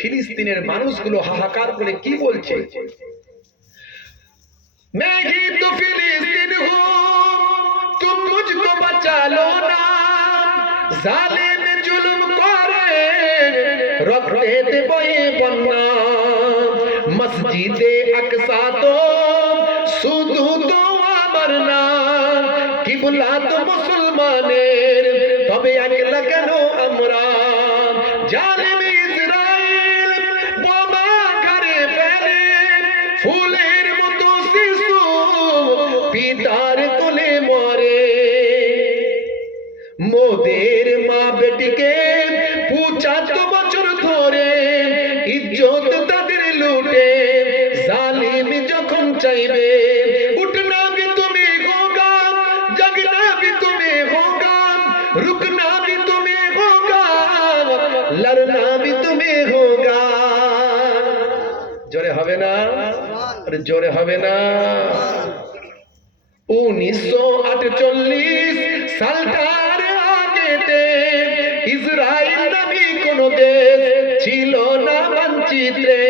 ফিলিস্তিনের মানুষগুলো হাহাকার করে কি বলছে, मैं ही तो फिलिस्तीन हूँ तुम मुझको बचा लो ना जालिम जुल्म करे रखते थे बये बन्ना मस्जिदे अक्सा तो শুধু তো আমার না কিবলা তো মুসলমানের তবে একলা কেন আমরা জালিম ইসরাইল বোমা করে ফেলে ফুলের মতো শিশু পিতার কোলে মরে মোদের মা বেটিকে 75 বছর ধরে ইজ্জত তাদের লুটে জালিম যখন চাইবে उठना भी तुम्हें होगा जगना भी तुम्हें होगा रुकना भी तुम्हें होगा लड़ना भी तुम्हें होगा जोरे হবে না আরে জোরে হবে না 1948 সালটার আগেতে ইসরায়েল নামে কোনো দেশ ছিল না মানচিত্রে